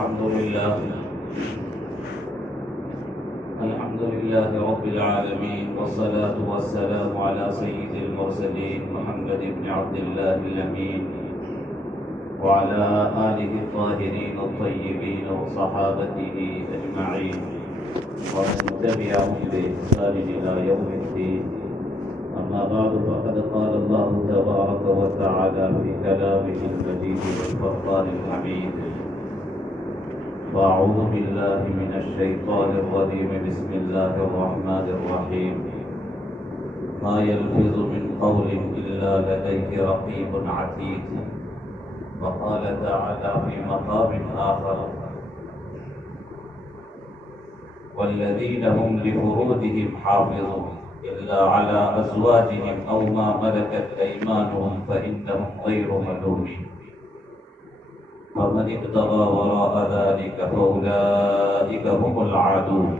الحمد لله رب العالمين، والصلاة والسلام على سيد المرسلين محمد بن عبد الله الأمين وعلى آله الطاهرين الطيبين وصحابته أجمعين ومن تبعهم بإحسان إلى يوم الدين. أما بعد، فقد قال الله تبارك وتعالى في كلامه المجيد والفرقان الحميد: فأعوذ بالله من الشيطان الرجيم، بسم الله الرحمن الرحيم. ما يلفظ من قول إلا لديه رقيب عتيد. وقال تعالى في مقام آخر: والذين هم لفروجهم حافظون إلا على أزواجهم أو ما ملكت أيمانهم فإنهم غير ملومين. فمن ابتغى وراء ذلك فأولئك هم العادون.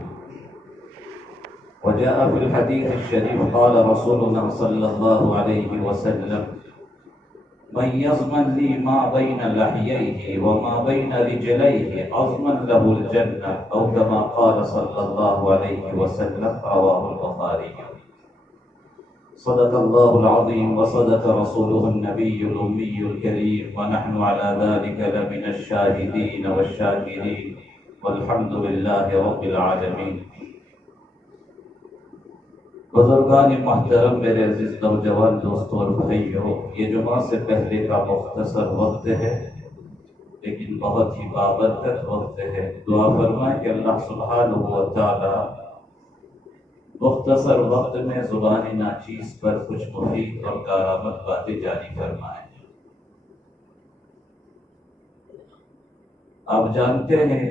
وجاء في الحديث الشريف قال رسولنا صلى الله عليه وسلم: من يضمن لي ما بين لحييه وما بين رجليه أضمن له الجنة، أو كما قال صلى الله عليه وسلم. رواه البخاري. صدق الله العظيم وصدق رسوله النبي الأمي الكريم، ونحن على ذلك لمن الشاهدين والشاكرين، والحمد لله رب العالمين. بزرگان محترم، میرے عزیز نوجوان دوستوں اور بھائیوں، یہ جمعہ سے پہلے کا مختصر وقت ہے لیکن بہت ہی بابرکت وقت ہے. دعا فرمائیں کہ اللہ سبحانہ و تعالی مختصر وقت میں زبان ناچیز پر کچھ مفید اور کارآمد باتیں جاری فرمائیں. آپ جانتے ہیں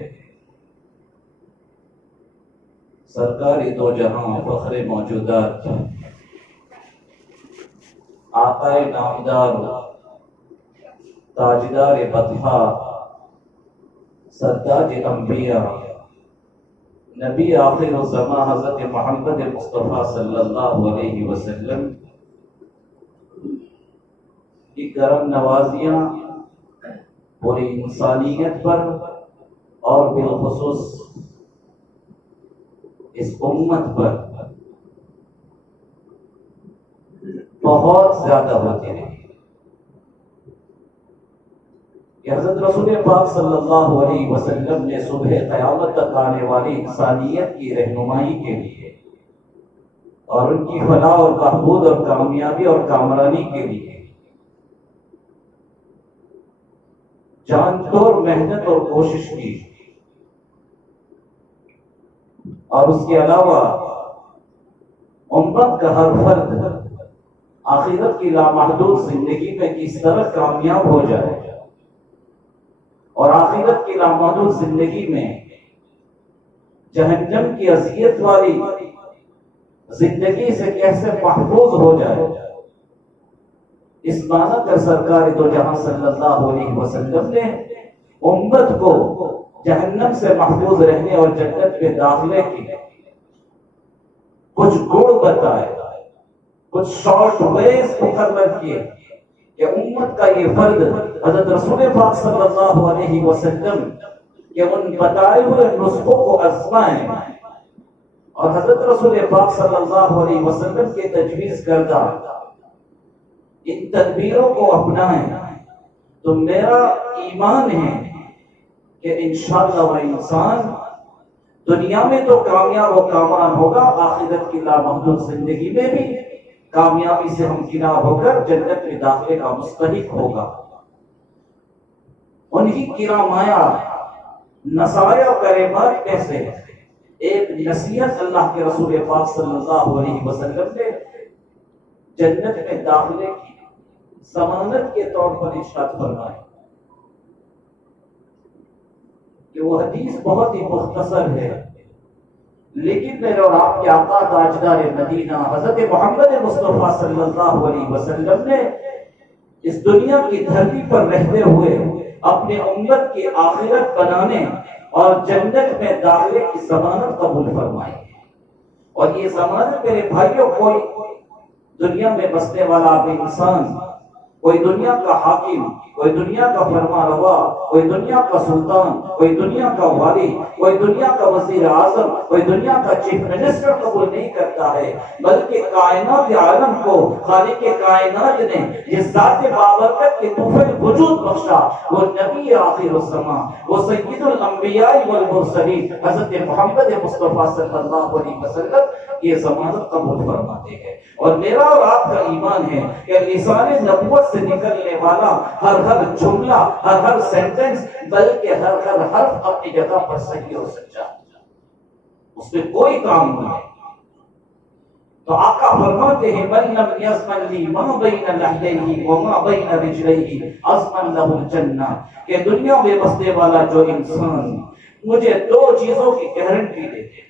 سرکاری دو جہاں فخر موجودات آقا نامدار تاجدار بطحا سرتاج انبیاء نبی آخر الزمان حضرت محمد مصطفیٰ صلی اللہ علیہ وسلم کی کرم نوازیاں پوری انسانیت پر اور بالخصوص اس امت پر بہت زیادہ ہوتی رہی کہ حضرت رسول پاک صلی اللہ علیہ وسلم نے صبح قیامت تک آنے والی انسانیت کی رہنمائی کے لیے اور ان کی فلاح اور بہبود اور کامیابی اور کامرانی کے لیے جان توڑ محنت اور کوشش کی، اور اس کے علاوہ امت کا ہر فرد آخرت کی لامحدود زندگی میں کس طرح کامیاب ہو جائے اور آخرت کی لامحدود زندگی میں جہنم کی اذیت والی زندگی سے کیسے محفوظ ہو جائے، اس معنی کر سرکار دو جہاں صلی اللہ علیہ وسلم نے امت کو جہنم سے محفوظ رہنے اور جنت میں داخلے کی کچھ گڑ بتائے، کچھ شارٹ ویز مقرر کیے کہ امت کا یہ فرد حضرت رسول پاک صلی اللہ علیہ وسلم کہ ان بتائے ہوئے نسخوں کو آزمائیں اور حضرت رسول پاک صلی اللہ علیہ وسلم کے تجویز کردہ ان تدبیروں کو اپنائیں. تو میرا ایمان ہے کہ انشاءاللہ وہ انسان دنیا میں تو کامیاب و کامان ہوگا، آخرت کی لامحدود زندگی میں بھی کامیابی سے ہمکنار ہو کر جنت میں داخلے کا مستحق ہوگا. انہی کرامایا نصائح کرامات کیسے ایک نصیحت اللہ کے رسول پاک صلی اللہ علیہ وسلم نے جنت میں داخلے کی ضمانت کے طور پر ارشاد فرمائی کہ وہ حدیث بہت ہی مختصر ہے، لیکن میرے اور آپ کے آقا تاجدار مدینہ حضرت محمد مصطفیٰ صلی اللہ علیہ وسلم نے اس دنیا کی دھرتی پر رہتے ہوئے اپنے امت کی آخرت بنانے اور جنت میں داخلے کی ضمانت قبول فرمائی. اور یہ ضمانت میرے بھائیوں، کوئی دنیا میں بسنے والا انسان کوئی دنیا کا حاکم، کوئی دنیا کا فرما روا، کوئی دنیا کا سلطان، کوئی دنیا کا والی، کوئی دنیا کا وزیر اعظم، کوئی دنیا کا چیف منسٹر قبول نہیں کرتا ہے، بلکہ کائنات عالم کو خالق کائنات نے جس ذات بابرکت کے تحفے وجود بخشا، وہ نبی آخر الزمان، وہ سید الانبیاء والمرسلین حضرت محمد مصطفیٰ صلی اللہ علیہ وسلم یہ ضمانت قبول فرماتے ہیں۔ اور میرا اور آپ کا ایمان ہے کہ لسان نبوت سے نکلنے والا ہر جملہ، ہر سینٹنس، بلکہ ہر حرف اپنی جگہ پر صحیح اور سچا، اس میں کوئی کام نہیں ہے۔ تو آقا فرماتے ہیں من لم یضمن لی ما بین لحیہ وما بین رجلیہ اضمن لہ الجنہ، کہ دنیا میں بسنے والا جو انسان مجھے دو چیزوں کی گارنٹی دیتے،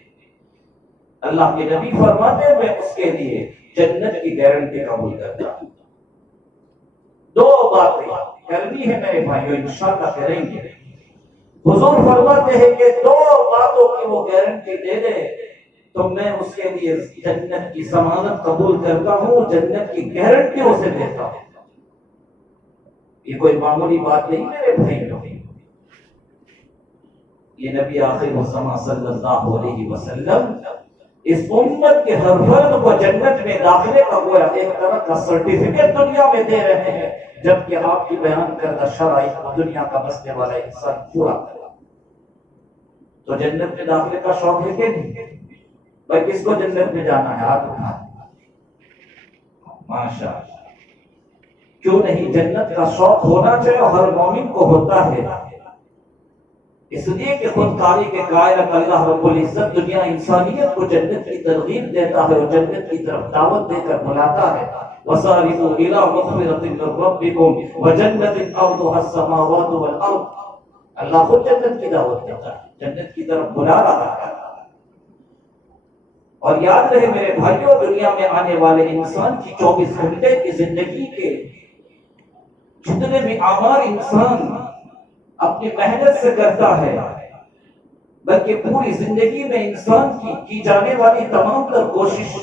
اللہ کے نبی فرماتے ہیں میں اس کے لیے جنت کی گارنٹی قبول کرتا ہوں۔ دو باتیں کرنی ہے میرے بھائیو، انشاءاللہ کریں گے۔ حضور فرماتے ہیں کہ دو باتوں کی وہ گارنٹی دے دے تو میں اس کے لیے جنت کی ضمانت قبول کرتا ہوں، جنت کی گارنٹی اسے دیتا ہوں۔ یہ کوئی معمولی بات نہیں میرے بھائیو، یہ نبی آخر الزمان صلی اللہ علیہ وسلم اس امت کے ہر فرد کو جنت میں داخلے کا گویا ایک طرح کا سرٹیفکیٹ دنیا میں دے رہے ہیں، جبکہ آپ کی بیان کردہ شرائط کو دنیا کا بسنے والا انسان پورا کرا۔ تو جنت میں داخلے کا شوق ہے کہ نہیں؟ بھائی کس کو جنت میں جانا ہے؟ ہاتھ اٹھا، ماشاء اللہ، کیوں نہیں؟ جنت کا شوق ہونا چاہیے اور ہر مومن کو ہوتا ہے، اس لیے کہ خود خالق کائنات اللہ رب العزت دنیا انسانیت کو جنت کی ترغیب دیتا ہے اور جنت کی طرف دعوت دے کر بلاتا ہے۔ وَسَارِعُوا إِلَىٰ مَغْفِرَةٍ مِّن رَّبِّكُمْ وَجَنَّةٍ عَرْضُهَا السَّمَاوَاتُ وَالْأَرْضُ، اللہ خود جنت کی دعوت دیتا ہے، جنت کی طرف بلا رہا ہے۔ اور یاد رہے میرے بھائیوں، دنیا میں آنے والے انسان کی 24 گھنٹے کی زندگی کے جتنے بھی اعمال انسان اپنی محنت سے کرتا ہے، بلکہ پوری زندگی میں انسان کی جانے والی تمام تر کوشش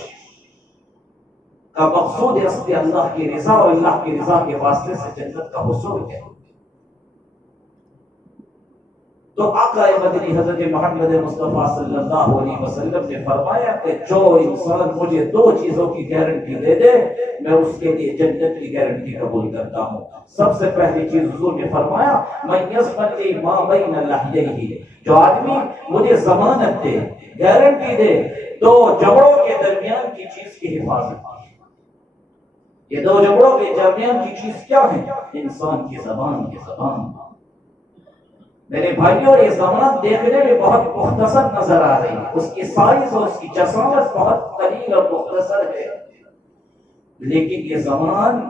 کا مقصود اصلی اللہ کی رضا اور اللہ کی رضا کے واسطے سے جنت کا حصول ہے۔ تو آقا مدنی حضرت محمد مصطفیٰ صلی اللہ علیہ وسلم نے فرمایا کہ جو انسان مجھے دو چیزوں کی گارنٹی دے دے میں اس کے لیے جنت کی گارنٹی قبول کرتا ہوں۔ سب سے پہلی چیز حضور نے فرمایا من یضمن لی ما بین لحیہ، جو آدمی مجھے ضمانت دے، گارنٹی دے دو جبڑوں کے درمیان کی چیز کی حفاظت کی۔ یہ دو جبڑوں کے درمیان کی چیز کیا ہے؟ انسان کی زبان، کی زبان۔ میرے بھائیوں، یہ زبان دیکھنے میں بہت مختصر نظر آ رہی ہے، اس کی سائز اور اس کی جسامت بہت قلیل اور مختصر ہے، لیکن یہ زبان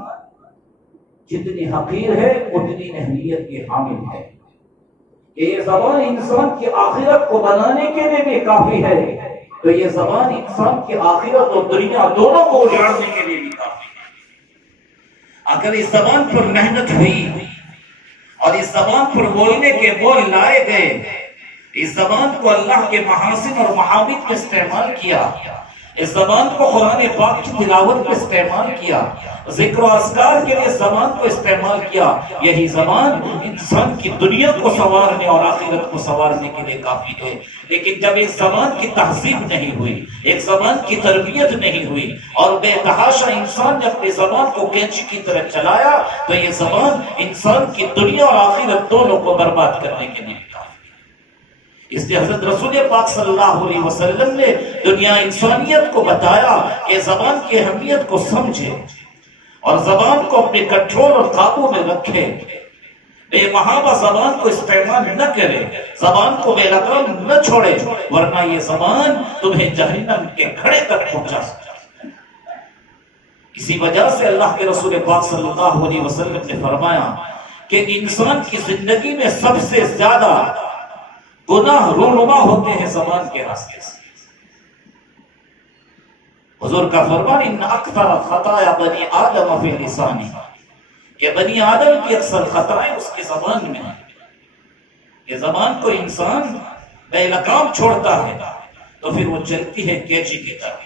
جتنی حقیر ہے اتنی اہمیت کی حامل ہے کہ یہ زبان انسان کی آخرت کو بنانے کے لیے بھی کافی ہے، تو یہ زبان انسان کی آخرت اور دنیا دونوں کو اجاڑنے کے لیے بھی کافی ہے۔ اگر اس زبان پر محنت ہوئی اور اس زبان پر بولنے کے بول لائے گئے، اس زبان کو اللہ کے محاسن اور محامد میں استعمال کیا، اس زبان کو قرآن پاک کی تلاوت میں استعمال کیا، ذکر و اذکار کے لیے زبان کو استعمال کیا، یہی زبان انسان کی دنیا کو سنوارنے اور آخرت کو سنوارنے کے لیے کافی ہے۔ لیکن جب ایک زبان کی تہذیب نہیں ہوئی، ایک زبان کی تربیت نہیں ہوئی اور بے تحاشا انسان نے اپنی زبان کو کینچی کی طرح چلایا، تو یہ زبان انسان کی دنیا اور آخرت دونوں کو برباد کرنے کے لیے کافی ہے۔ اس لیے حضرت رسول پاک صلی اللہ علیہ وسلم نے دنیا انسانیت کو بتایا کہ زبان کی اہمیت کو سمجھے اور زبان کو اپنے کنٹرول اور قابو میں رکھے، بے محابہ زبان کو استعمال نہ کرے، زبان کو بے لگام نہ چھوڑے، ورنہ یہ زبان تمہیں جہنم کے کھڑے تک پہنچا سکتا ہے۔ اسی وجہ سے اللہ کے رسول پاک صلی اللہ علیہ وسلم نے فرمایا کہ انسان کی زندگی میں سب سے زیادہ گناہ رونما ہوتے ہیں زبان کے راستے سے۔ حضور کا فرمان ان اکثر خطایا بنی آدم فی لسانی، کہ بنی آدم کی اکثر خطائیں اس کی زبان میں ہیں۔ یہ زبان کو انسان بے لگام چھوڑتا ہے تو پھر وہ چلتی ہے کیچی کی طرح،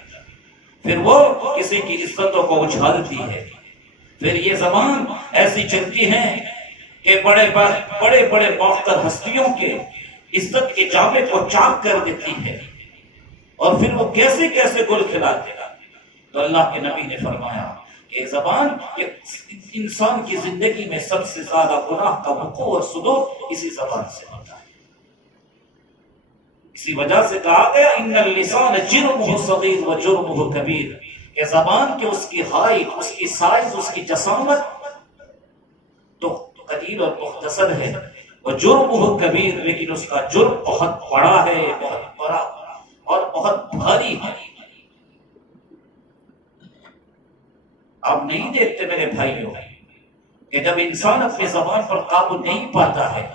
پھر وہ کسی کی عزتوں کو اچھالتی ہے، پھر یہ زبان ایسی چلتی ہے کہ بڑے بڑے باختر ہستیوں کے عزت کے جامے کو چاک کر دیتی ہے، اور پھر وہ کیسے کیسے گل کھلاتے ہیں۔ تو اللہ کے نبی نے فرمایا کہ زبان کہ انسان کی زندگی میں سب سے زیادہ گناہ کا وقوع اور صدور اسی زبان سے ہوتا ہے۔ اسی وجہ سے کہا گیا ان اللسان جرمہ صغیر و جرمہ کبیر، کہ زبان کے اس کی ہائٹ، اس کی سائز، اس کی جسامت تو قلیل اور مختصر ہے، وہ جرمہ کبیر، لیکن اس کا جرم بہت بڑا ہے، بہت بڑا اور بہت بھاری ہے۔ آپ نہیں دیکھتے میرے بھائیوں کہ جب انسان اپنی زبان پر قابو نہیں پاتا ہے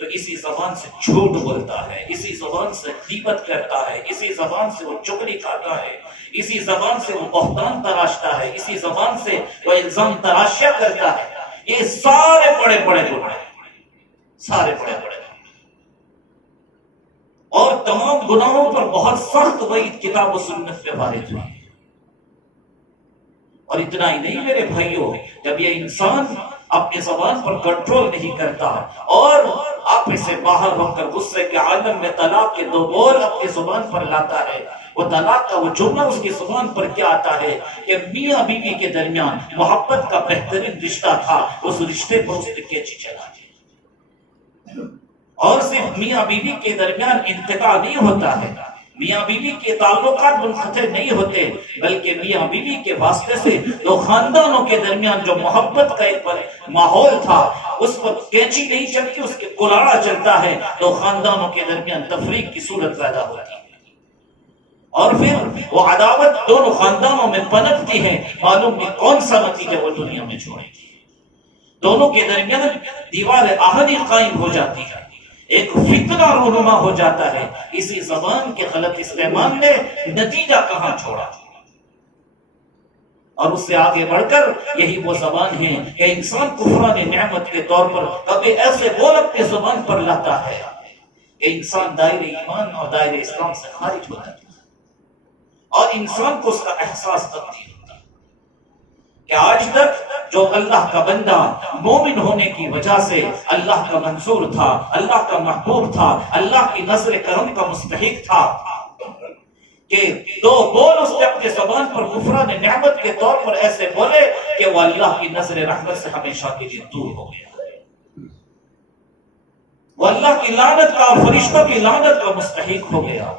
تو اسی زبان سے جھوٹ بولتا ہے، اسی زبان سے غیبت کرتا ہے، اسی زبان سے وہ چغلی کھاتا ہے، اسی زبان سے وہ بہتان تراشتا ہے، اسی زبان سے وہ الزام تراشیاں کرتا ہے۔ یہ سارے بڑے بڑے گناہ ہیں، سارے بڑے بڑے گناہ، اور تمام گناہوں پر بہت سخت وعید کتاب و سنت میں وارد ہوئی۔ اور اتنا ہی نہیں میرے بھائیوں، جب یہ انسان اپنی زبان پر کنٹرول نہیں کرتا اور آپ سے باہر ہو کر غصے کے عالم میں طلاق کے دو بول اپنی زبان پر لاتا ہے، وہ طلاق کا وہ جملہ اس کی زبان پر کیا آتا ہے کہ میاں بیوی کے درمیان محبت کا بہترین رشتہ تھا، اس رشتے پر اس نے کیچی چلا دی۔ اور صرف میاں بیوی کے درمیان انقطاع نہیں ہوتا ہے، میاں بیوی کے تعلقات منقطع نہیں ہوتے، بلکہ میاں بیوی کے واسطے سے دو خاندانوں کے درمیان جو محبت کا ایک ماحول تھا اس پر کینچی نہیں چلتی، اس کے کلاڑا چلتا ہے، دو خاندانوں کے درمیان تفریق کی صورت پیدا ہوتی ہے، اور پھر وہ عداوت دونوں خاندانوں میں پنپتی ہے، معلوم کہ کون سا نتیجہ وہ دنیا میں چھوڑے گی۔ دونوں کے درمیان دیوار آہنی قائم ہو جاتی ہے، ایک فتنہ رونما ہو جاتا ہے۔ اسی زبان کے غلط استعمال نے نتیجہ کہاں چھوڑا، اور اس سے آگے بڑھ کر یہی وہ زبان ہے کہ انسان کفران نعمت کے طور پر کبھی ایسے بول اپنے زبان پر لاتا ہے کہ انسان دائرے ایمان اور دائرے اسلام سے خارج ہو جاتا ہے، اور انسان کو اس کا احساس تک نہیں ہوتا کہ آج تک جو اللہ کا بندہ مومن ہونے کی وجہ سے اللہ کا منصور تھا، اللہ کا محبوب تھا، اللہ کی نظر کرم کا مستحق تھا، کہ دو بول اس نے اپنے زبان پر کفران نعمت کے طور پر ایسے بولے کہ وہ اللہ کی نظر رحمت سے ہمیشہ کے لیے دور ہو گیا، وہ اللہ کی لعنت کا اور فرشتوں کی لعنت کا مستحق ہو گیا۔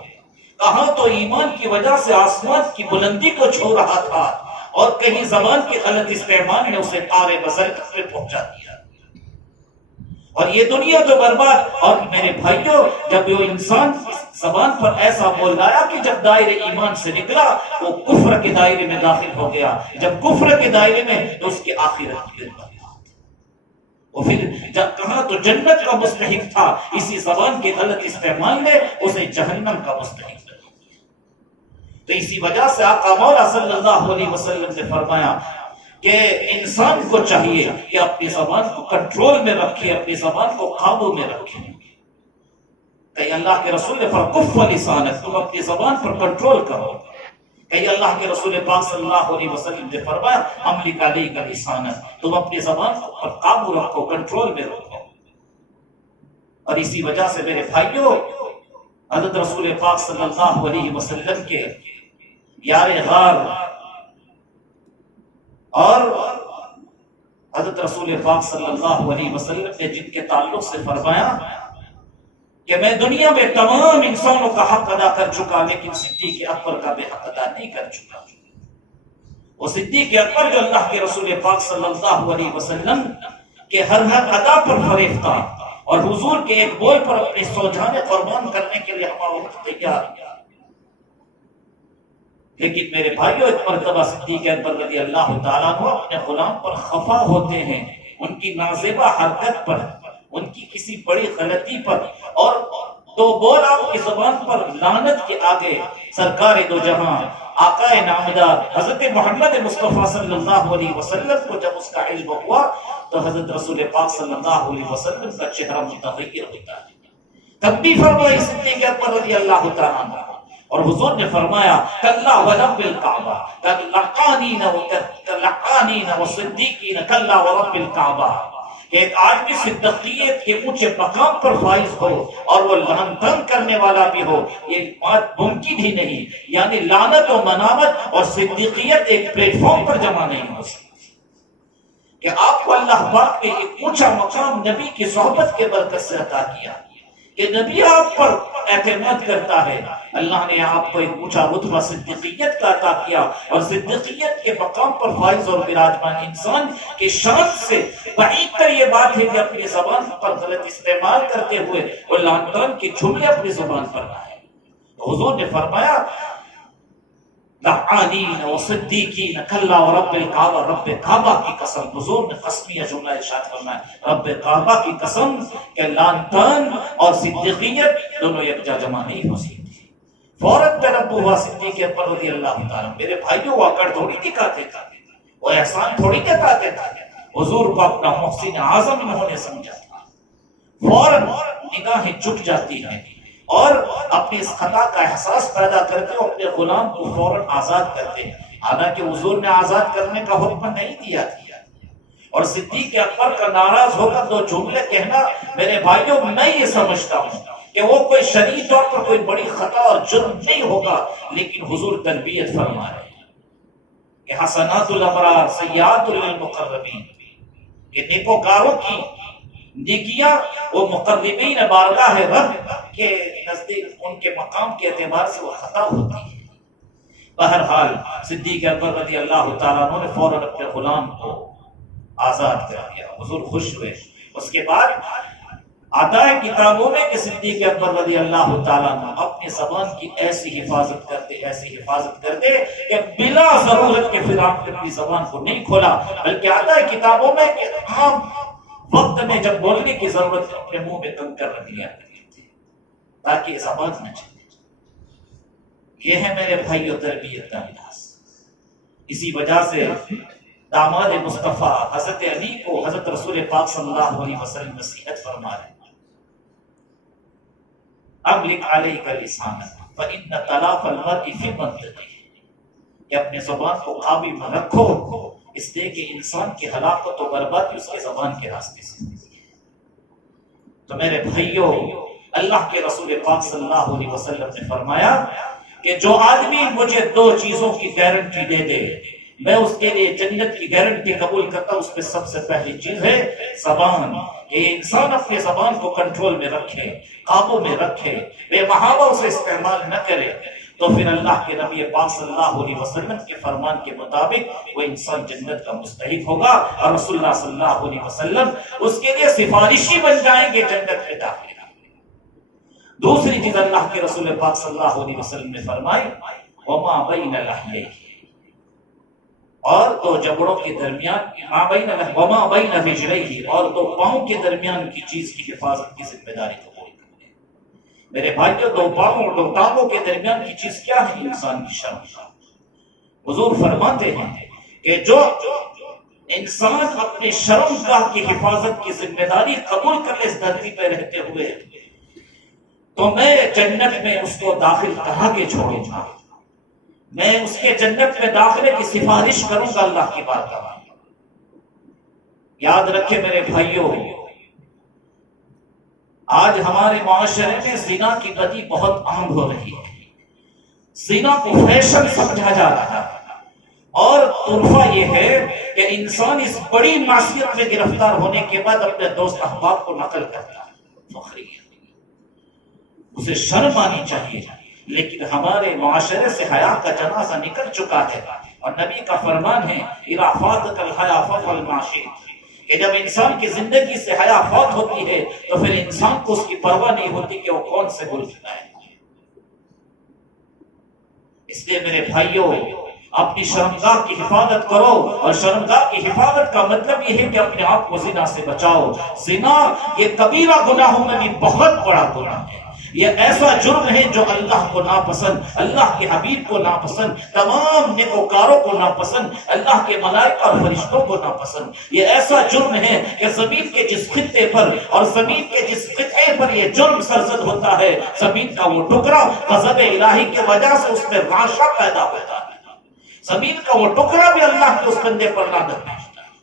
کہاں تو ایمان کی وجہ سے آسمان کی بلندی کو چھو رہا تھا، اور کہیں زبان کے غلط استعمال نے اسے تارے بزر پہ پہنچا دیا، اور یہ دنیا تو برباد۔ اور میرے بھائیوں، جب وہ انسان زبان پر ایسا بول لایا کہ جب دائرے ایمان سے نکلا وہ کفر کے دائرے میں داخل ہو گیا، جب کفر کے دائرے میں تو اس کی آخرت کی برباد، وہ پھر جب کہاں تو جنت کا مستحق تھا، اسی زبان کے غلط استعمال نے اسے جہنم کا مستحق بنا دیا۔ تو اسی وجہ سے آقا مولا صلی اللہ علیہ وسلم نے فرمایا کہ انسان کو چاہیے کہ اپنی زبان کو کنٹرول میں رکھے، اپنی زبان کو قابو میں رکھے۔ کہ اللہ کے رسول نے فرمایا کف لسانک، تم اپنی زبان پر کنٹرول کرو۔ کہ اللہ کے رسول پاک صلی اللہ علیہ وسلم نے فرمایا املک علیک لسانک، تم اپنی زبان پر قابو رکھو، کنٹرول میں رکھو۔ اور اسی وجہ سے میرے بھائیوں، حضرت رسول پاک صلی اللہ علیہ وسلم کے یار غار اور حضرت رسول پاک صلی اللہ علیہ وسلم نے جن کے تعلق سے فرمایا کہ میں دنیا میں تمام انسانوں کا حق ادا کر چکا لیکن صدیق اکبر کا بے حق ادا نہیں کر چکا۔ وہ صدیق اکبر جو اللہ کے رسول پاک صلی اللہ علیہ وسلم کے ہر ادا پر فریب تھا، اور حضور کے ایک بول پر اپنے سو جانے قربان کرنے کے لیے ہمارا وقت تیار، لیکن میرے بھائیوں ایک مرتبہ صدیق اکبر رضی اللہ تعالیٰ عنہ اپنے غلام پر خفا ہوتے ہیں، ان کی نازیبہ حرکت پر، ان کی کسی بڑی غلطی پر، اور تو بول آپ کی زبان پر لعنت کے آگے سرکار دو جہاں آقا نامدار حضرت محمد مصطفیٰ صلی اللہ علیہ وسلم کو جب اس کا علم ہوا تو حضرت رسول پاک صلی اللہ علیہ وسلم کا چہرہ متغیر ہوتا ہے۔ تب بھی فرمایا صدیق اکبر رضی اللہ تعالیٰ عنہ اور حضور نے فرمایا کلا ورب الکعبہ لقانین وصدیقین کلا ورب الکعبہ، کہ ایک آدمی صدیقیت کے اونچے مقام پر فائز ہو اور وہ لعن طعن کرنے والا بھی ہو، یہ بات ممکن ہی نہیں. یعنی لعنت و منامت اور صدیقیت ایک پلیٹ فارم پر جمع نہیں ہو سکتی. کہ آپ کو اللہ پاک نے ایک اونچا مقام نبی کی صحبت کے برکت سے عطا کیا کہ نبی آپ پر اعتماد کرتا ہے. اللہ نے آپ کو ایک اونچا رتبہ صدیقیت کا عطا کیا، اور صدیقیت کے مقام پر فائز اور براجمان انسان کی شان سے بعید تر یہ بات ہے کہ اپنی زبان پر غلط استعمال کرتے ہوئے وہ لعن طعن کے جملے اپنی زبان پر لائے. حضور نے فرمایا لعانین و صدیقین کلا ورب الکعبہ، رب کعبہ کی قسم. حضور نے قسمیہ جملہ ارشاد فرمایا، رب کعبہ کی قسم کہ لعن طعن اور صدیقیت دونوں یکجا جمع نہیں ہو سکتی. فوراً تنبہ ہوا صدیق اکبر رضی اللہ تعالیٰ. میرے بھائیوں وہ اکڑ تھوڑی دکھاتے تھے، وہ احسان تھوڑی جتاتے تھے، حضور کو اپنا محسن اعظم انہوں نے سمجھا تھا. فوراً نگاہیں جھک جاتی ہیں اور اپنی اس خطا کا احساس پیدا کرتے ہو، اپنے غلام کو فوراً آزاد کرتے ہیں. حالانکہ حضور نے آزاد کرنے کا حکم نہیں دیا تھا. اور صدیق اکبر کا ناراض ہو کر دو جملے کہنا، میرے بھائیوں میں یہ سمجھتا ہوں کہ وہ کوئی شرعی طور پر کوئی بڑی خطا اور جرم نہیں ہوگا، لیکن حضور تربیت فرما رہے ہیں کہ حسنات الابرار سیئات للمقربین، کہ نیکوکاروں کی نیکیاں وہ مقربین بارگاہ رب کے نزدیک ان کے مقام کے اعتبار سے وہ خطا ہوتی ہے. بہرحال صدیق اکبر رضی اللہ تعالیٰ عنہ نے فوراً اپنے غلام کو آزاد کر دیا. حضور خوش ہوئے. اس کے بعد آتا ہے کتابوں میں کہ صدیق اکبر رضی اللہ تعالیٰ عنہ اپنی زبان کی ایسی حفاظت کرتے کہ بلا ضرورت کے پھر آپ نے اپنی زبان کو نہیں کھولا، بلکہ آتا ہے کتابوں میں کہ عام وقت میں جب بولنے کی ضرورت اپنے منہ میں کنکر رکھ لیا کرتے تھے تاکہ یہ زبان نہ چلے. یہ ہے میرے بھائیو تربیت کا انداز. اسی وجہ سے داماد مصطفیٰ حضرت علی کو حضرت رسول پاک صلی اللہ علیہ وسلم نصیحت فرما رہے ہیں، املک علیک لسانک فإن طلاق المرء فی منطقہ، کہ اپنے زبان کو قابو میں رکھو، اس لیے کہ انسان کی ہلاکت و بربادی اس کے زبان کے راستے سے. تو میرے بھائیوں، اللہ کے رسول پاک صلی اللہ علیہ وسلم نے فرمایا کہ جو آدمی مجھے دو چیزوں کی گارنٹی دے دے، میں اس کے لیے جنت کی گارنٹی قبول کرتا ہوں. اس میں سب سے پہلی چیز ہے زبان. یہ انسان اپنے زبان کو کنٹرول میں رکھے، قابو میں رکھے، بے محابہ اسے استعمال نہ کرے، تو پھر اللہ کے نبی پاک صلی اللہ علیہ وسلم کے فرمان کے مطابق وہ انسان جنت کا مستحق ہوگا، اور رسول اللہ صلی اللہ علیہ وسلم اس کے لیے سفارشی بن جائیں گے جنت میں داخل. دوسری چیز اللہ کے رسول پاک صلی اللہ علیہ وسلم نے فرمائی وما بین لحییہ، اور دو جبڑوں کے درمیان وما بین رجلیہ، اور دو پاؤں کے درمیان کی چیز کی حفاظت کی ذمہ داری قبول کریں. میرے بھائیوں، دو پاؤں اور دو ٹانگوں کے درمیان کی چیز کیا ہے؟ انسان کی شرم. حضور فرماتے ہیں کہ جو انسان اپنے شرم گاہ کی حفاظت کی ذمہ داری قبول کر لے اس دھرتی پہ رہتے ہوئے، تو میں جنت میں اس کو داخل کرا کے چھوڑوں گا، میں اس کے جنت میں داخلے کی سفارش کروں گا اللہ کی بارگاہ میں. یاد رکھے میرے بھائیوں، آج ہمارے معاشرے میں زنا کی بدی بہت عام ہو رہی ہے. زنا کو فیشن سمجھا جا رہا ہے، اور طرفہ یہ ہے کہ انسان اس بڑی معصیت میں گرفتار ہونے کے بعد اپنے دوست احباب کو نقل کرتا ہے. فخری ہے، اسے شرم آنی چاہیے. لیکن ہمارے معاشرے سے حیا کا جنازہ نکل چکا ہے، اور نبی کا فرمان ہے اذا فاتك الحیا فافعل ما شئت، کہ جب انسان کی زندگی سے حیا فوت ہوتی ہے تو پھر انسان کو اس کی پرواہ نہیں ہوتی کہ وہ کون سے گل کھلائے. اس لیے میرے بھائیوں، اپنی شرمگاہ کی حفاظت کرو، اور شرمگاہ کی حفاظت کا مطلب یہ ہے کہ اپنے آپ کو زنا سے بچاؤ. زنا یہ کبیرہ گناہوں میں بھی بہت بڑا گناہ ہے. یہ ایسا جرم ہے جو اللہ کو ناپسند، اللہ کے حبیب کو ناپسند، تمام نیکوکاروں کو ناپسند، اللہ کے ملائکہ اور فرشتوں کو ناپسند۔ یہ ایسا جرم ہے کہ زمین کے جس خطے پر اور زمین کے جس خطے پر یہ جرم سرزد ہوتا ہے، زمین کا وہ ٹکڑا غضب الہی کی وجہ سے اس میں رعشہ پیدا ہوتا ہے، زمین کا وہ ٹکڑا بھی اللہ کے اس بندے پر لعنت بھیجتا ہے۔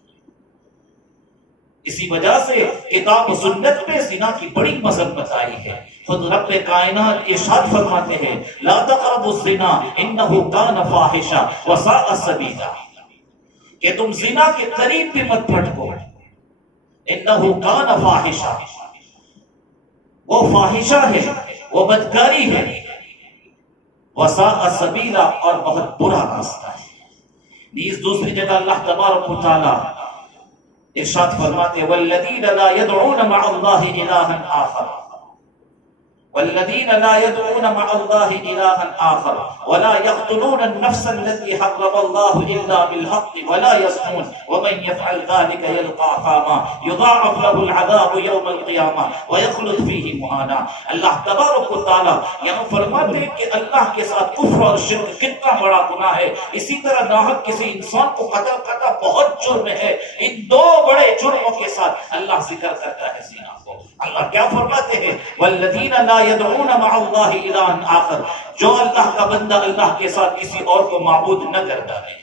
اسی وجہ سے کتاب و سنت میں زنا کی بڑی مذمت آئی ہے۔ خود رب کائنات ارشاد فرماتے ہیں لا تقربوا الزنا انه كان فاحشا وساء سبیلا، کہ تم زنا کے قریب بھی مت پھٹکو، انه كان فاحشا، وہ فاحشہ ہے، وہ بدکاری ہے، وساء سبیلا، اور بہت برا راستہ ہے۔ نیز دوسری جگہ اللہ تبارک و تعالی ارشاد فرماتے والذین لا يدعون مع اللہ الہا آخر، والذین لا يدعون مع اللہ الہا آخر ولا يقتلون النفس التي حرم الله الا بالحق ولا يزنون ومن يفعل ذلك يلقى عثاما يضاعف له العذاب يوم القيامة ويخلد فيه مهانا۔ اللہ تبارک و تعالی یہاں فرماتے ہیں کہ اللہ کے ساتھ کفر اور شرک کتنا بڑا گناہ ہے، اسی طرح ناحق کسی انسان کو قتل کرنا بہت جرم ہے۔ ان دو بڑے جرموں کے ساتھ اللہ ذکر کرتا ہے زنا کو۔ اللہ کیا فرماتے ہیں والذین لا يدعون مع اللہ الہا آخر، جو اللہ کا بندہ اللہ کے ساتھ کسی اور کو معبود نہ کرتا ہے،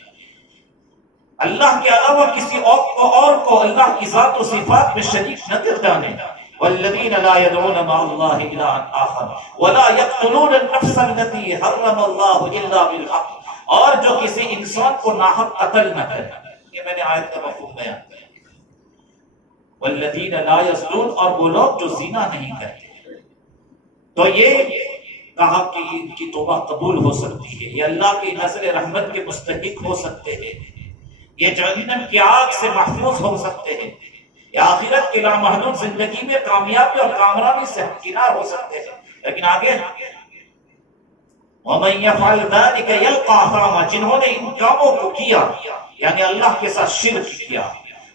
اللہ کے علاوہ کسی اور کو اللہ کی ذات و صفات میں شریک نہ گردانے۔ والذین لا يدعون مع اللہ الہا آخر ولا يقتلون النفس التي حرم اللہ الا بالحق، اور جو کسی انسان کو ناحق قتل نہ کرے۔ یہ میں نے آیت کا مفہوم بیان کیا۔ والذین لا یزنون، اور وہ لوگ جو زنا نہیں کرتے۔ تو یہ کہا کہ ان کی توبہ قبول ہو سکتی ہے، یہ اللہ کی نظر رحمت کے مستحق ہو سکتے ہیں، یہ جہنم کی آگ سے محفوظ ہو سکتے ہیں، یہ آخرت کی لامحدود زندگی میں کامیابی اور کامرانی سے ہمکنار ہو سکتے ہیں۔ لیکن آگے وَمَن يَفْعَلْ ذَلِكَ يَلْقَى عَثَامًا، جنہوں نے ان کاموں کو کیا، یعنی اللہ کے ساتھ شرک کیا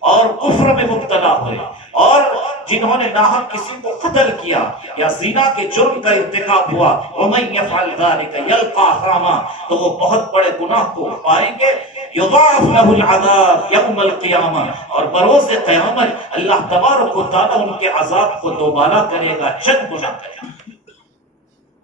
اور کفر میں مبتلا ہوئے، اور جنہوں نے ناحق کسی کو قتل کیا یا زنا کے جرم کا ارتکاب ہوا، وَمَن يَفْعَلْ ذَلِكَ يَلْقَى عَثَامًا، تو وہ بہت بڑے گناہ کو پائیں گے۔ يُضَاعَفْ لَهُ الْعَذَابُ يَوْمَ الْقِيَامَةِ، اور بروز قیامت اللہ تبارک و تعالی ان کے عذاب کو دوبارہ کرے گا، چند گنا کرے گا۔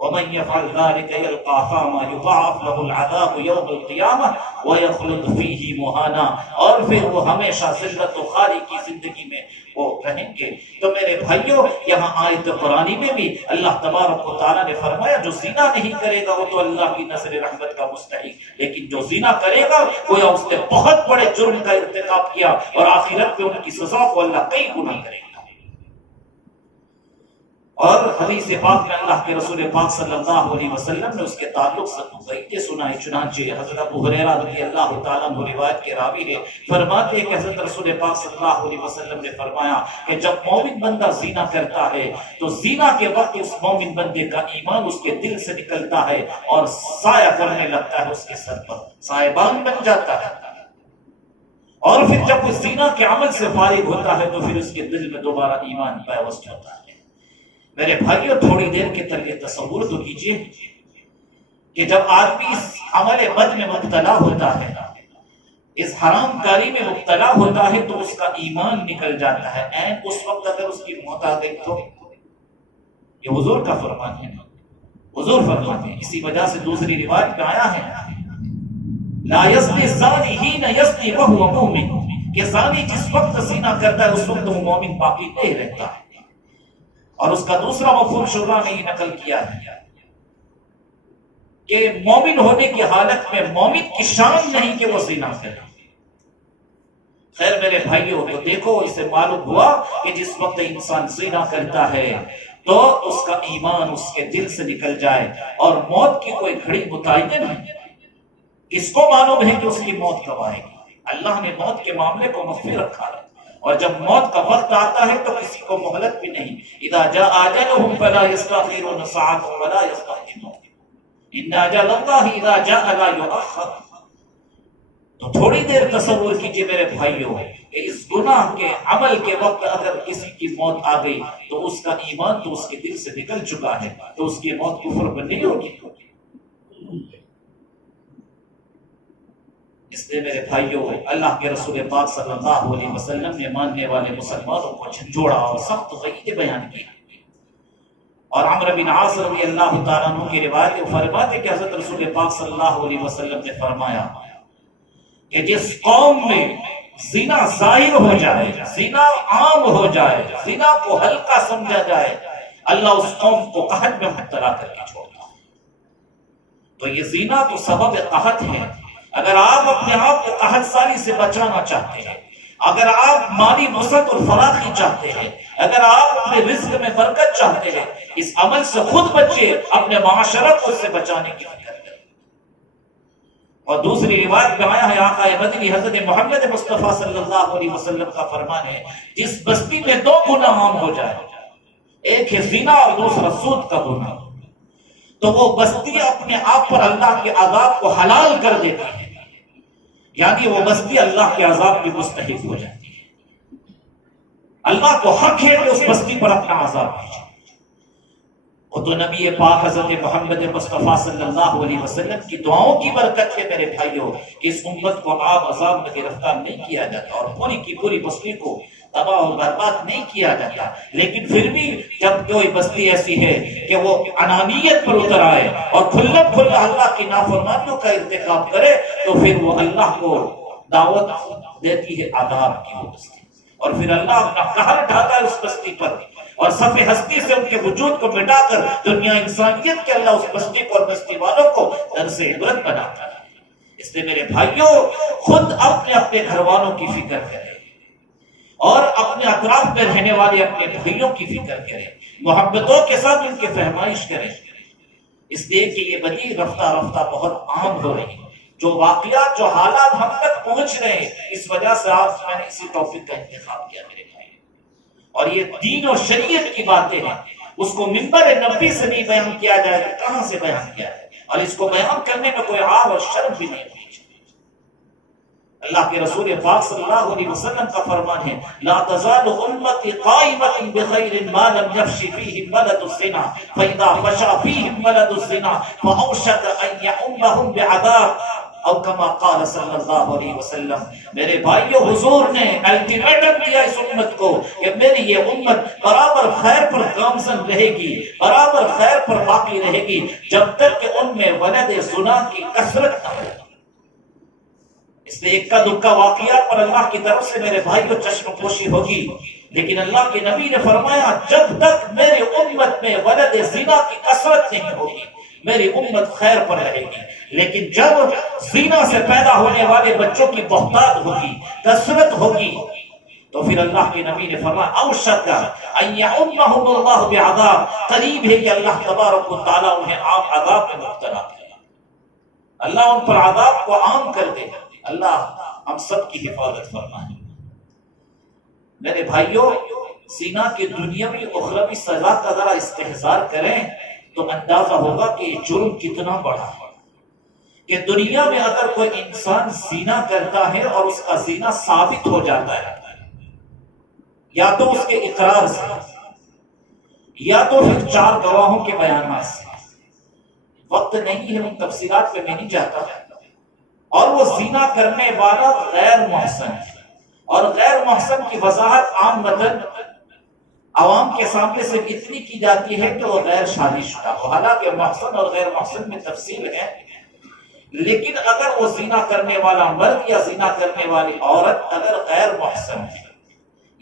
ومن يفعل ذلك يلقى عثاما يضاعف له العذاب يوم القيامة ويخلد فيه مهانا، اور پھر وہ ہمیشہ ذلت و خواری کی زندگی میں وہ رہیں گے۔ تو میرے بھائیوں، یہاں آیت قرآنی میں بھی اللہ تبارک و تعالیٰ نے فرمایا جو زنا نہیں کرے گا وہ تو اللہ کی نظر رحمت کا مستحق، لیکن جو زنا کرے گا گویا اس نے بہت بڑے جرم کا ارتکاب کیا، اور آخرت میں ان کی سزا کو اللہ کئی گنا کرے گا۔ اور حدیث پاک میں اللہ کے رسول پاک صلی اللہ علیہ وسلم نے اس کے تعلق سے باتیں سنائی، چنانچہ حضرت ابو ہریرہ رضی اللہ تعالیٰ عنہ روایت کے راوی ہے، فرماتے ہیں کہ حضرت رسول پاک صلی اللہ علیہ وسلم نے فرمایا کہ جب مومن بندہ زنا کرتا ہے تو زنا کے وقت اس مومن بندے کا ایمان اس کے دل سے نکلتا ہے اور سایہ کرنے لگتا ہے اس کے سر پر، سائبان بن جاتا ہے، اور پھر جب وہ زنا کے عمل سے فارغ ہوتا ہے تو پھر اس کے دل میں دوبارہ ایمان پیوست ہوتا ہے۔ میرے بھائیوں، تھوڑی دیر کے تلے تصور تو کیجئے کہ جب آدمی اس عمل بد میں مبتلا ہوتا ہے، اس حرام کاری میں مبتلا ہوتا ہے، تو اس کا ایمان نکل جاتا ہے۔ این اس وقت اگر اس کی موت آ گئی تو یہ حضور کا فرمان ہے، حضور فرماتے ہیں۔ اسی وجہ سے دوسری روایت میں آیا ہے لا یزنی الزانی حین یزنی وہو مؤمن، کہ زانی جس وقت زنا کرتا ہے اس وقت وہ مومن باقی نہیں رہتا ہے۔ اور اس کا دوسرا مفہوم شعرا نے یہ نقل کیا ہے کہ مومن ہونے کی حالت میں مومن کی شان نہیں کہ وہ زنا کرے۔ خیر میرے بھائیوں، تو دیکھو اس سے معلوم ہوا کہ جس وقت انسان زنا کرتا ہے تو اس کا ایمان اس کے دل سے نکل جائے، اور موت کی کوئی گھڑی متعین ہے۔ کس کو معلوم ہے کہ اس کی موت کب آئے گی؟ اللہ نے موت کے معاملے کو مخفی رکھا ہے، اور جب موت کا وقت آتا ہے تو کسی کو مہلت بھی نہیں۔ اذا جاء اجلهم فلا يستأخرون ساعة ولا يستقدمون ان اجل الله اذا جاء لا يؤخر۔ تو تھوڑی دیر تصور کیجئے میرے بھائیوں کہ اس گناہ کے عمل کے وقت اگر کسی کی موت آ گئی تو اس کا ایمان تو اس کے دل سے نکل چکا ہے، تو اس کی موت کفر میں نہیں ہوگی۔ اس لیے میرے بھائیوں اللہ کے رسول پاک صلی اللہ علیہ وسلم نے ماننے والے مسلمانوں کو جھنجھوڑا اور سخت وعید بیان کی۔ اور عمرو بن عاص رضی اللہ تعالیٰ عنہ کی روایت فرماتے کہ حضرت رسول پاک صلی اللہ علیہ وسلم نے فرمایا کہ جس قوم میں زنا ظاہر ہو جائے، زنا عام ہو جائے، زنا کو ہلکا سمجھا جائے، اللہ اس قوم کو قحط میں مبتلا کر کے چھوڑتا ہے۔ تو یہ زنا تو سبب قحط ہے۔ اگر آپ اپنے آپ کو قحط ساری سے بچانا چاہتے ہیں، اگر آپ مالی وسعت اور فراخی چاہتے ہیں، اگر آپ اپنے رزق میں برکت چاہتے ہیں، اس عمل سے خود بچے، اپنے معاشرت کو اس سے بچانے کی فکر کریں۔ اور دوسری روایت میں آیا ہے آقا مدنی حضرت محمد مصطفیٰ صلی اللہ علیہ وسلم کا فرمان ہے، جس بستی میں دو گناہ عام ہو جائے، ایک ہے زنا اور دوسرا سود کا گناہ، تو وہ بستی اپنے آپ پر اللہ کے عذاب کو حلال کر دیتی ہے، یعنی وہ بستی اللہ کے عذاب کی مستحق ہو جاتی ہے۔ اللہ کو حق ہے کہ اس بستی پر اپنا عذاب بھیجے۔ وہ تو نبی پاک حضرت محمد مصطفیٰ صلی اللہ علیہ وسلم کی دعاؤں کی برکت ہے میرے بھائیوں کہ اس امت کو عام عذاب میں گرفتار نہیں کیا جاتا اور پوری کی پوری بستی کو تباہ و برباد نہیں کیا جاتا، لیکن پھر بھی جب کوئی بستی ایسی ہے کہ وہ انانیت پر اتر آئے اور کھلا کھلا اللہ کی نافرمانیوں کا ارتکاب کرے تو پھر وہ اللہ کو دعوت دیتی ہے عذاب کی وہ بستی، اور پھر اللہ اپنا قہر ڈھاتا ہے اس بستی پر اور صفحہ ہستی سے ان کے وجود کو مٹا کر دنیا انسانیت کے اللہ اس بستی کو اور بستی والوں کو درس عبرت بناتا ہے۔ اس لیے میرے بھائیوں خود اپنے اپنے گھر والوں کی فکر کریں اور اپنے اطراف میں رہنے والے اپنے بھائیوں کی فکر کریں، محبتوں کے ساتھ ان کی فہمائش کریں، اس لیے کہ یہ بدی رفتہ رفتہ بہت عام ہو رہی ہے۔ جو واقعات جو حالات ہم تک پہنچ رہے ہیں، اس وجہ سے آج میں نے اسی ٹاپک کا انتخاب کیا میرے بھائی، اور یہ دین اور شریعت کی باتیں ہیں، اس کو منبر نبی سے نہیں بیان کیا جائے تو کہاں سے بیان کیا جائے، اور اس کو بیان کرنے میں کوئی عار اور شرم بھی نہیں ہوئی۔ اللہ کے رسول پاک صلی اللہ علیہ وسلم کا فرمان ہے لا تزال امتی قائمۃ بخیر ما لم یفشی فیہم ولد الزنا فاذا فشا فیہم ولد الزنا فاوشک ان یعمہم بعذاب او کما قال صلی اللہ علیہ وسلم۔ میرے بھائیو حضور نے الٹیمیٹم دیا اس امت کو کہ میری یہ امت برابر خیر پر گامزن رہے گی، برابر خیر پر باقی رہے گی جب تک کہ ان میں ولد زنا کی کثرت نہ ہو۔ اس لیے اکا دکا واقعات پر اللہ کی طرف سے میرے بھائی کو چشم پوشی ہوگی، لیکن اللہ کے نبی نے فرمایا جب تک میری امت میں ولد زنا کی کثرت نہیں ہوگی میری امت خیر پر رہے گی، لیکن جب زنا سے پیدا ہونے والے بچوں کی بہتات ہوگی، کثرت ہوگی، تو پھر اللہ کے نبی نے فرمایا اوشک ان یعمہم اللہ بعذاب، قریب ہے کہ اللہ تبارک و تعالیٰ انہیں عام عذاب میں مبتلا کرے، اللہ ان پر عذاب کو عام کر دے۔ اللہ ہم سب کی حفاظت فرمائے۔ میرے بھائیوں زنا کی دنیاوی اخروی سزا کا ذرا استحضار کریں تو اندازہ ہوگا کہ یہ جرم کتنا بڑا ہے، کہ دنیا میں اگر کوئی انسان زنا کرتا ہے اور اس کا زنا ثابت ہو جاتا ہے، یا تو اس کے اقرار سے یا تو پھر 4 گواہوں کے بیانات سے، وقت نہیں ہے ان تفصیلات پہ میں نہیں جاتا، اور وہ زنا کرنے والا غیر محسن ہے، اور غیر محسن کی وضاحت عام مدن عوام کے سامنے سے اتنی کی جاتی ہے کہ وہ غیر شادی شدہ ہو، حالانکہ محسن اور غیر محسن میں تفصیل ہے، لیکن اگر وہ زنا کرنے والا مرد یا زنا کرنے والی عورت اگر غیر محسن ہے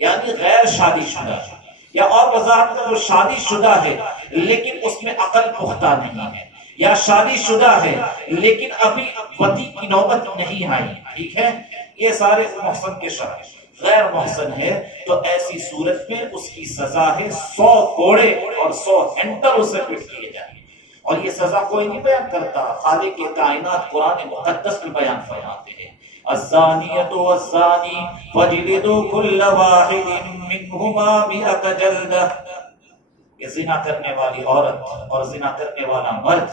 یعنی غیر شادی شدہ ہے، یا اور وضاحت میں وہ شادی شدہ ہے لیکن اس میں عقل پختہ نہیں ہے، یا شادی شدہ ہے لیکن ابھی وطی کی نوبت نہیں آئی، ٹھیک ہے، یہ سارے محسن کے شرط۔ غیر محسن ہے تو ایسی صورت میں اس کی سزا ہے 100 کوڑے اور 100 ہینٹر اسے پٹ کیے جائیں، اور یہ سزا کوئی نہیں بیان کرتا، خالق کائنات قرآن مقدس میں بیان فرماتے ہیں الزانیۃ والزانی فاجلدوا کل واحد منہما 100 جلدہ۔ یہ زنا کرنے والی عورت اور زنا کرنے والا مرد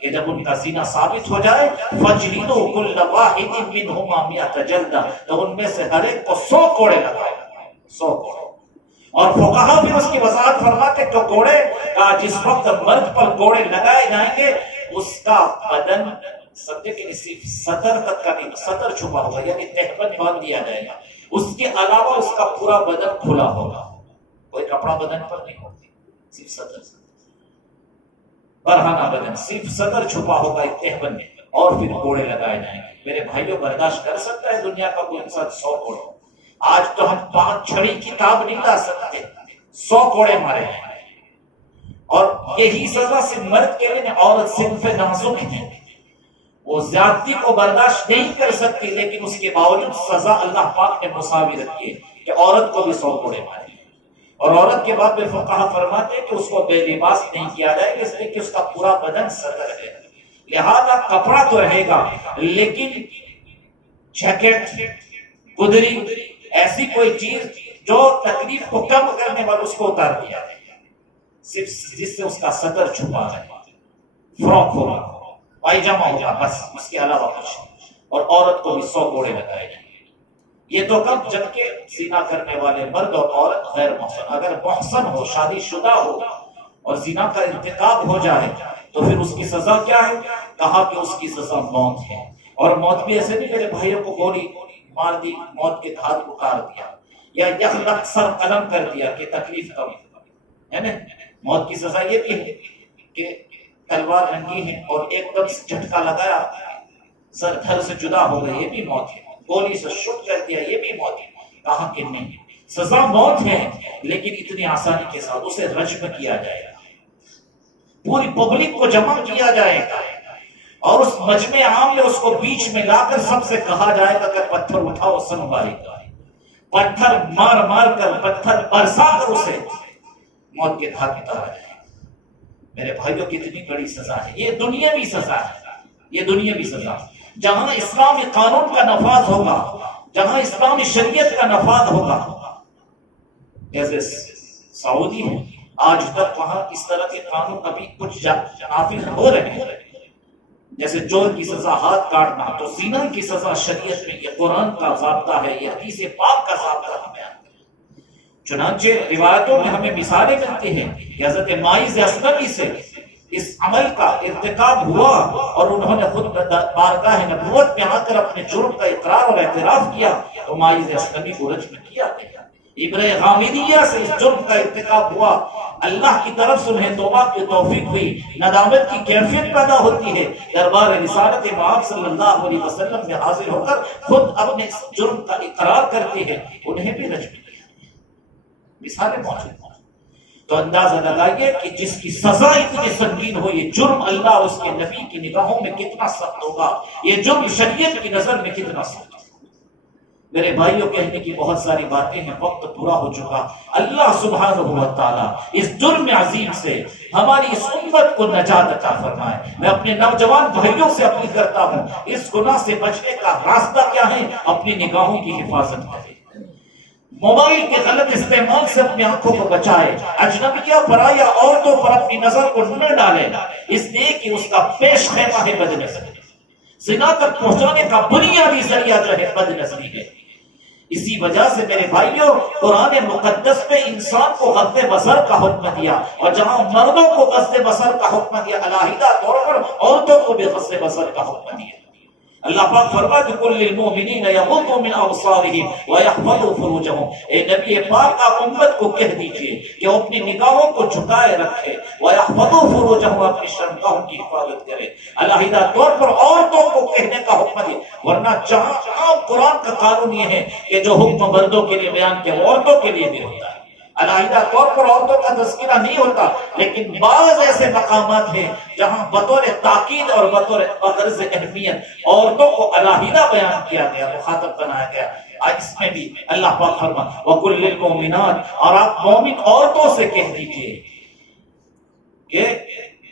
کہ جب ان کا زنا ثابت ہو جائے فجلدوا کل واحد منہما مئۃ جلدہ، تو ان میں سے ہر ایک کو 100 کوڑے لگائے، 100 کوڑے۔ اور فقہا بھی اس کی وضاحت فرماتے کہ کوڑے کا جس وقت مرد پر کوڑے لگائے جائیں گے اس کا بدن سمجھے کہ صرف سطر تک کا نہیں، سطر چھپا ہوگا، یعنی تہبند باندھ دیا جائے گا، اس کے علاوہ اس کا پورا بدن کھلا ہوگا، کوئی کپڑا بدن پر نہیں ہوگا، صرف سطر برہنہ بدن، صرف سطر چھپا ہوگا ایک تہبند میں، اور پھر کوڑے لگائے جائیں گے۔ میرے بھائیوں، برداشت کر سکتا ہے دنیا کا کوئی انسان 100 کوڑے؟ آج تو ہم 5 چھڑی کتاب نہیں لا سکتے، 100 کوڑے مارے ہیں۔ اور یہی سزا صرف مرد کے لیے، عورت صنف نازک ہے، وہ زیادتی کو برداشت نہیں کر سکتی، لیکن اس کے باوجود سزا اللہ پاک نے مساوی رکھی ہے کہ عورت کو بھی 100 کوڑے مارے۔ اور عورت کے بعد میں فقہا فرماتے ہیں کہ اس کو بے لباس نہیں کیا جائے گا، اس لیے کہ اس کا پورا بدن ستر ہے، لہذا کپڑا تو رہے گا لیکن جیکٹ، گدری، ایسی کوئی چیز جو تکلیف کو کم کرنے والا اس کو اتار دیا جائے گا، صرف جس سے اس کا سطر چھپا ہے، فراک ہوگا، پائجامہ ہوگا، بس اس کے علاوہ کچھ نہیں۔ اور عورت کو بھی 100 کوڑے لگائے جائیں گے۔ یہ تو کب؟ جبکہ زنا کرنے والے مرد اور عورت غیر محسن، اگر محسن ہو، شادی شدہ ہو اور زنا کا ارتکاب ہو جائے تو پھر اس کی سزا کیا ہے؟ کہا کہ اس کی سزا موت ہے۔ اور موت بھی ایسے نہیں میرے بھائیوں کو گولی مار دی، موت کے گھات اتار دیا، یا یخلق سر قلم کر دیا کہ تکلیف کم ہے نا۔ موت کی سزا یہ بھی ہے کہ تلوار رنگی ہے اور ایک دم جھٹکا لگایا، سر دھر سے جدا ہو گئے، یہ بھی موت ہے۔ گولی سے شوٹ کر دیا، یہ بھی موت ہے۔ کہا کہ نہیں، سزا موت ہے لیکن اتنی آسانی کے ساتھ اسے رجم کیا جائے گا، پوری پبلک کو جمع کیا جائے گا، اور اس مجمع عام میں اس کو بیچ میں لا کر سب سے کہا جائے گا کہ پتھر اٹھاؤ سنبھالے گا، پتھر مار مار کر، پتھر برسا کر اسے موت کے گھاٹ اتارا جائے گا۔ میرے بھائیوں، کتنی بڑی سزا ہے یہ، دنیاوی سزا ہے، یہ دنیاوی سزا۔ جہاں اسلامی قانون کا نفاذ ہوگا، جہاں اسلامی شریعت کا نفاذ ہوگا، جیسے سعودی ہے، آج تک وہاں اس طرح کے قانون ابھی کچھ نافذ ہو رہے ہیں، جیسے چور کی سزا ہاتھ کاٹنا، تو زنا کی سزا شریعت میں یہ قرآن کا ضابطہ ہے، یہ حدیث پاک کا ضابطہ ہے۔ چنانچہ روایتوں میں ہمیں مثالیں ملتی ہیں کہ حضرت ماعز اسلمی سے اس عمل کا ارتکاب ہوا اور انہوں نے خود بارگاہ نبوت میں آ کر اپنے جرم کا اقرار اور اعتراف کیا، تو ماعز اسلمی کو رجم کیا گیا۔ ابن غامدیہ سے اس جرم کا ارتکاب ہوا، اللہ کی طرف سے انہیں توبہ کی توفیق ہوئی، ندامت کی کیفیت پیدا ہوتی ہے، دربار رسالت مآب صلی اللہ علیہ وسلم میں حاضر ہو کر خود اپنے اس جرم کا اقرار کرتے ہیں، انہیں بھی رجم کیا۔ مثالیں موجود ہیں، تو اندازہ لگائیے کہ جس کی سزا اتنی سنگین ہو، یہ جرم اللہ اور اس کے نبی کی نگاہوں میں کتنا سخت ہوگا، یہ جرم شریعت کی نظر میں کتنا سخت ہوگا۔ میرے بھائیوں، کہنے کی بہت ساری باتیں ہیں، وقت پورا ہو چکا۔ اللہ سبحانہ و تعالیٰ اس جرم عظیم سے ہماری اس امت کو نجات عطا فرمائے۔ میں اپنے نوجوان بھائیوں سے اپیل کرتا ہوں، اس گناہ سے بچنے کا راستہ کیا ہے؟ اپنی نگاہوں کی حفاظت کریں، موبائل کے غلط استعمال سے اپنی آنکھوں کو بچائے، اجنبیہ پرایا عورتوں پر اپنی نظر کو نہ ڈالے، اس لیے کہ اس کا پیش خیمہ ہے بد نظری، زنا تک پہنچانے کا بنیادی ذریعہ جو ہے بد نظری ہے۔ اسی وجہ سے میرے بھائیوں، قرآن مقدس میں انسان کو غض بصر کا حکم دیا، اور جہاں مردوں کو غض بصر کا حکم دیا، علیحدہ طور پر عورتوں کو بھی غض بصر کا حکم دیا۔ اللہ پاک فرماتے ہیں کل للمؤمنین یغضوا من ابصارہم ویحفظوا فروجہم، اے نبی پاک آپ امت کو کہہ دیجئے کہ وہ اپنی نگاہوں کو جھکائے رکھے، ویحفظوا فروجہم، اپنی شرمگاہوں کی حفاظت کرے۔ علیحدہ طور پر عورتوں کو کہنے کا حکم دیا، ورنہ جہاں قرآن کا قانون یہ ہے کہ جو حکم مردوں کے لیے بیان کیا عورتوں کے لیے بھی ہوتا ہے، علیحدہ طور پر عورتوں کا تذکرہ نہیں ہوتا، لیکن بعض ایسے مقامات ہیں جہاں بطور تاکید اور بطور غرض اہمیت عورتوں کو علیحدہ بیان کیا گیا، مخاطب بنایا گیا۔ اس میں بھی اللہ پاک فرماتا وَقُلْ لِلْمُؤْمِنَاتِ، اور آپ مومن عورتوں سے کہہ دیجئے کہ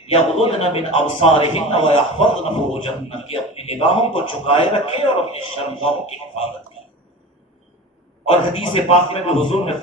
یغضضن من ابصارہن ویحفظن فروجہن، کہ اپنی نگاہوں کو جھکائے رکھیں اور اپنی شرمگاہوں کی حفاظت کریں۔ اور حدیث پاک میں بھی حضور نے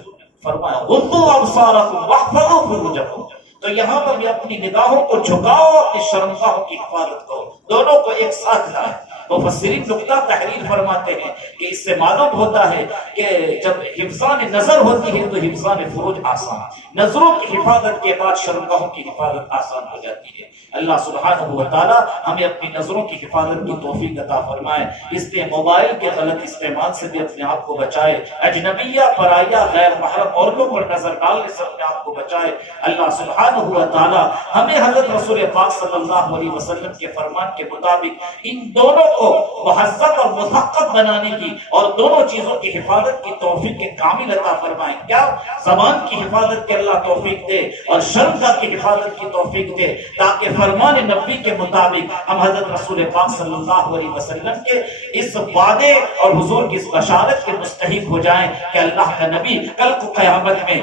فرمایا غضوا ابصارکم واحفظوا فروجکم، تو یہاں پر بھی اپنی نگاہوں کو جھکاؤ، اپنی شرمگاہوں کی حفاظت کرو، دونوں کو ایک ساتھ لائیں۔ مفسرین نقطہ تحریر فرماتے ہیں کہ اس سے معلوم ہوتا ہے کہ جب حفظان نظر ہوتی ہے تو حفظان فروج آسان، نظروں کی حفاظت کے بعد شرمگاہوں کی حفاظت آسان ہو جاتی ہے۔ اللہ سبحانہ و تعالی ہمیں اپنی نظروں کی حفاظت کی توفیق عطا فرمائے، اس لیے موبائل کے غلط استعمال سے بھی اپنے آپ کو بچائے، اجنبیہ پرایہ غیر محرم عورتوں پر نظر ڈالنے سے اپنے آپ کو بچائے۔ اللہ سبحانہ و تعالی ہمیں حضرت رسول پاک صلی اللہ علیہ وسلم کے فرمان کے مطابق ان دونوں کو مہذب اور مثقف بنانے کی اور دونوں چیزوں کی حفاظت کی توفیق کامل عطا فرمائے۔ کیا زبان کی حفاظت کے اللہ توفیق دے اور شرمگاہ کی حفاظت کی توفیق دے، تاکہ فرمان نبی کے مطابق ہم حضرت رسول پاک صلی اللہ علیہ وسلم کے اس وعدے اور حضور کی اس بشارت کے مستحق ہو جائیں کہ اللہ کا نبی کل کو قیامت میں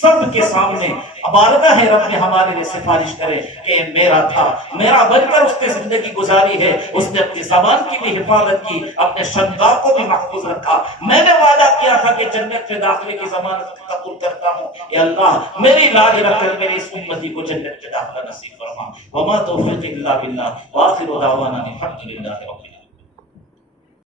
سب کے سامنے بارگاہ رب میں ہمارے لیے سفارش کرے کہ میرا تھا، میرا بن کر اس نے زندگی گزاری ہے، اس نے اپنی زبان کی بھی حفاظت کی، اپنے شرمگاہ کو بھی محفوظ رکھا، میں نے وعدہ کیا تھا کہ جنت میں داخلے کی ضمانت قبول کرتا ہوں، اے اللہ میری لاج رکھ کر میری اس امتی کو جنت میں داخلہ نصیب فرما۔ وما توفیق الا باللہ، وآخر دعوانا الحمد للہ رب العالمین۔